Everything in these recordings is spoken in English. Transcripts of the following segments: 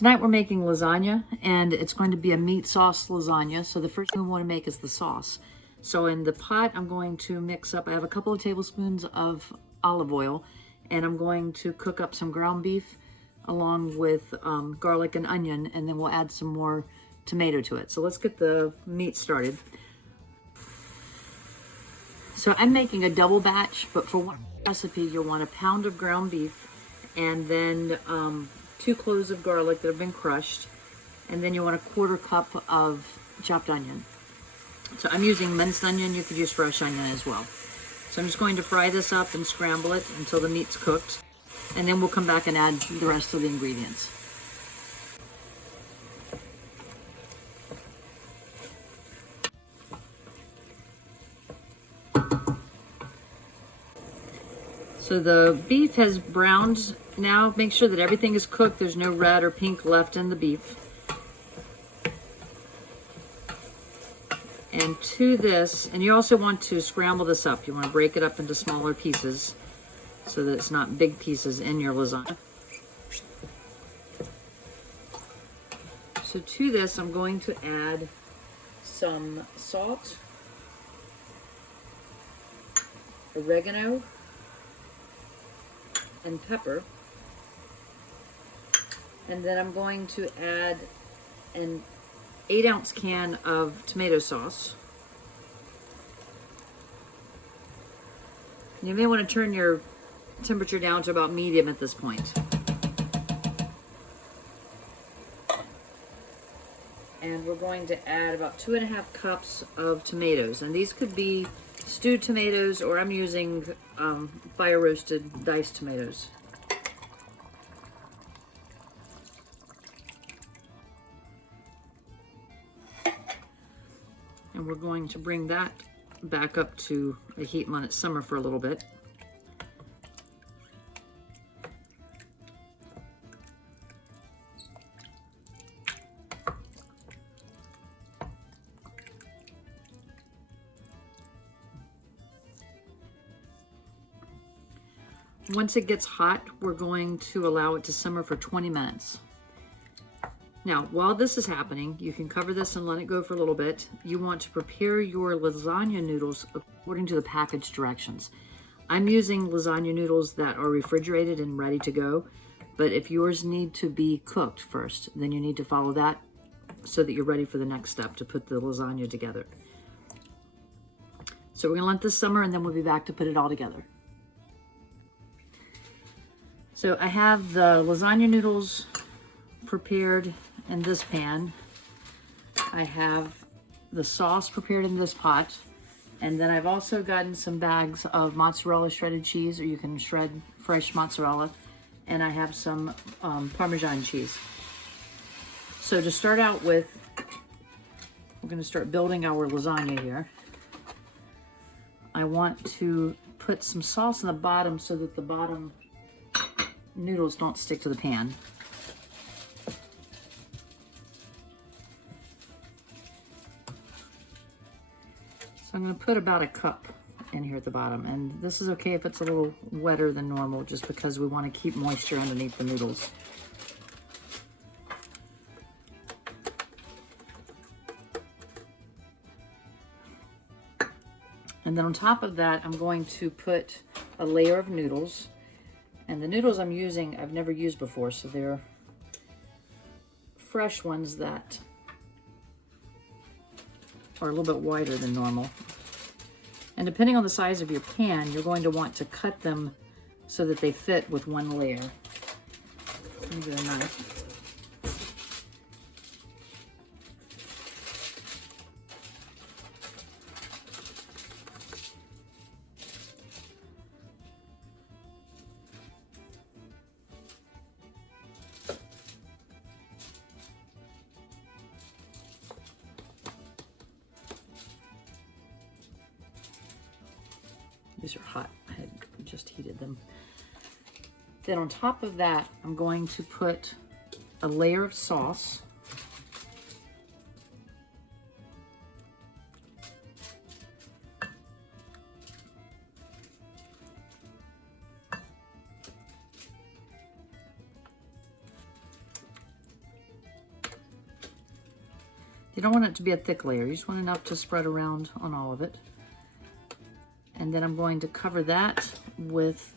Tonight we're making lasagna, and it's going to be a meat sauce lasagna. So the first thing we want to make is the sauce. So in the pot, I'm going to mix up, I have a couple of tablespoons of olive oil, and I'm going to cook up some ground beef along with garlic and onion, and then we'll add some more tomato to it. So let's get the meat started. So I'm making a double batch, but for one recipe, you'll want a pound of ground beef, and then 2 cloves of garlic that have been crushed, and then you want a 1/4 cup of chopped onion. So I'm using minced onion. You could use fresh onion as well. So I'm just going to fry this up and scramble it until the meat's cooked, and then we'll come back and add the rest of the ingredients. So the beef has browned now. Make sure that everything is cooked. There's no red or pink left in the beef. And to this, and you also want to scramble this up. You want to break it up into smaller pieces so that it's not big pieces in your lasagna. So to this, I'm going to add some salt, oregano, and pepper. And then I'm going to add an 8-ounce can of tomato sauce. You may want to turn your temperature down to about medium at this point. And we're going to add about 2.5 cups of tomatoes. And these could be stewed tomatoes, or I'm using fire roasted diced tomatoes. And we're going to bring that back up to a heat and let it simmer for a little bit. Once it gets hot, we're going to allow it to simmer for 20 minutes. Now, while this is happening, you can cover this and let it go for a little bit. You want to prepare your lasagna noodles according to the package directions. I'm using lasagna noodles that are refrigerated and ready to go, but if yours need to be cooked first, then you need to follow that so that you're ready for the next step to put the lasagna together. So we're gonna let this simmer, and then we'll be back to put it all together. So I have the lasagna noodles prepared in this pan. I have the sauce prepared in this pot. And then I've also gotten some bags of mozzarella shredded cheese, or you can shred fresh mozzarella. And I have some Parmesan cheese. So to start out with, we're gonna start building our lasagna here. I want to put some sauce in the bottom so that the bottom noodles don't stick to the pan. So I'm going to put about a cup in here at the bottom, and this is okay if it's a little wetter than normal, just because we want to keep moisture underneath the noodles. And then on top of that, I'm going to put a layer of noodles. And the noodles I'm using, I've never used before, so they're fresh ones that are a little bit wider than normal. And depending on the size of your pan, you're going to want to cut them so that they fit with one layer. Let me get a knife. These are hot. I had just heated them. Then on top of that, I'm going to put a layer of sauce. You don't want it to be a thick layer. You just want enough to spread around on all of it. And then I'm going to cover that with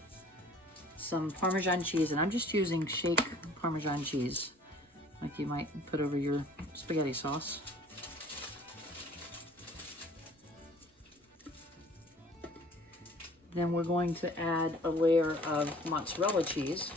some Parmesan cheese, and I'm just using shake Parmesan cheese, like you might put over your spaghetti sauce. Then we're going to add a layer of mozzarella cheese.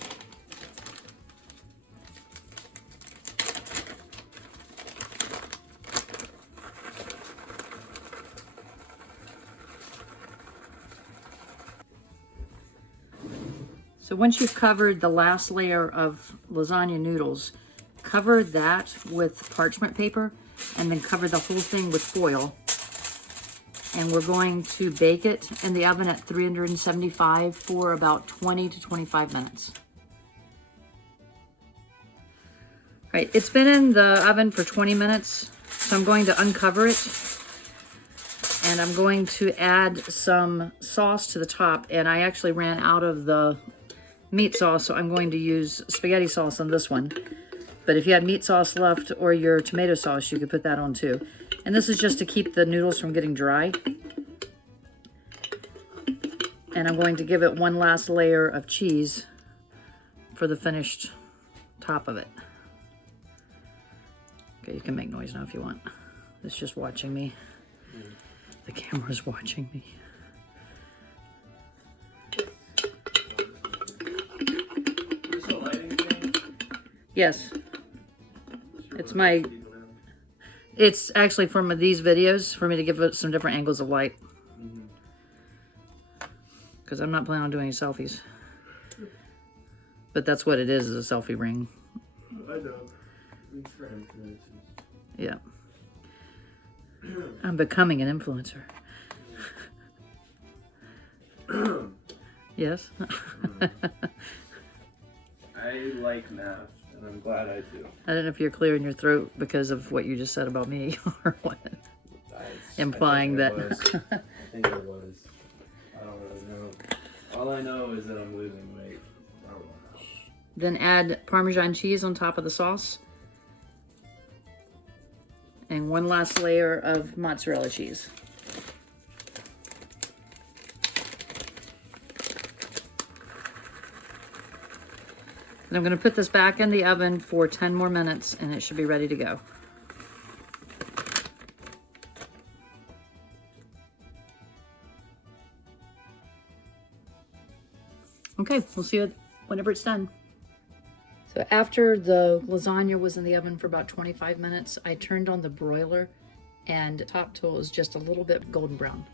So once you've covered the last layer of lasagna noodles, cover that with parchment paper and then cover the whole thing with foil. And we're going to bake it in the oven at 375 for about 20 to 25 minutes. All right, it's been in the oven for 20 minutes, so I'm going to uncover it. And I'm going to add some sauce to the top, and I actually ran out of the meat sauce, so I'm going to use spaghetti sauce on this one. But if you had meat sauce left or your tomato sauce, you could put that on too. And this is just to keep the noodles from getting dry. And I'm going to give it one last layer of cheese for the finished top of it. Okay, you can make noise now if you want. It's just watching me. The camera's watching me. Yes. It's actually from these videos for me to give it some different angles of light. Because I'm not planning on doing any selfies. But that's what it is a selfie ring. I know. Yeah. I'm becoming an influencer. Yes? I like math, and I'm glad I do. I don't know if you're clearing your throat because of what you just said about me or what. Implying that. I think it was. I don't really know. All I know is that I'm losing weight. I don't know. Then add Parmesan cheese on top of the sauce. And one last layer of mozzarella cheese. And I'm going to put this back in the oven for 10 more minutes and it should be ready to go. Okay, we'll see it whenever it's done. So after the lasagna was in the oven for about 25 minutes, I turned on the broiler and the top tool is just a little bit golden brown.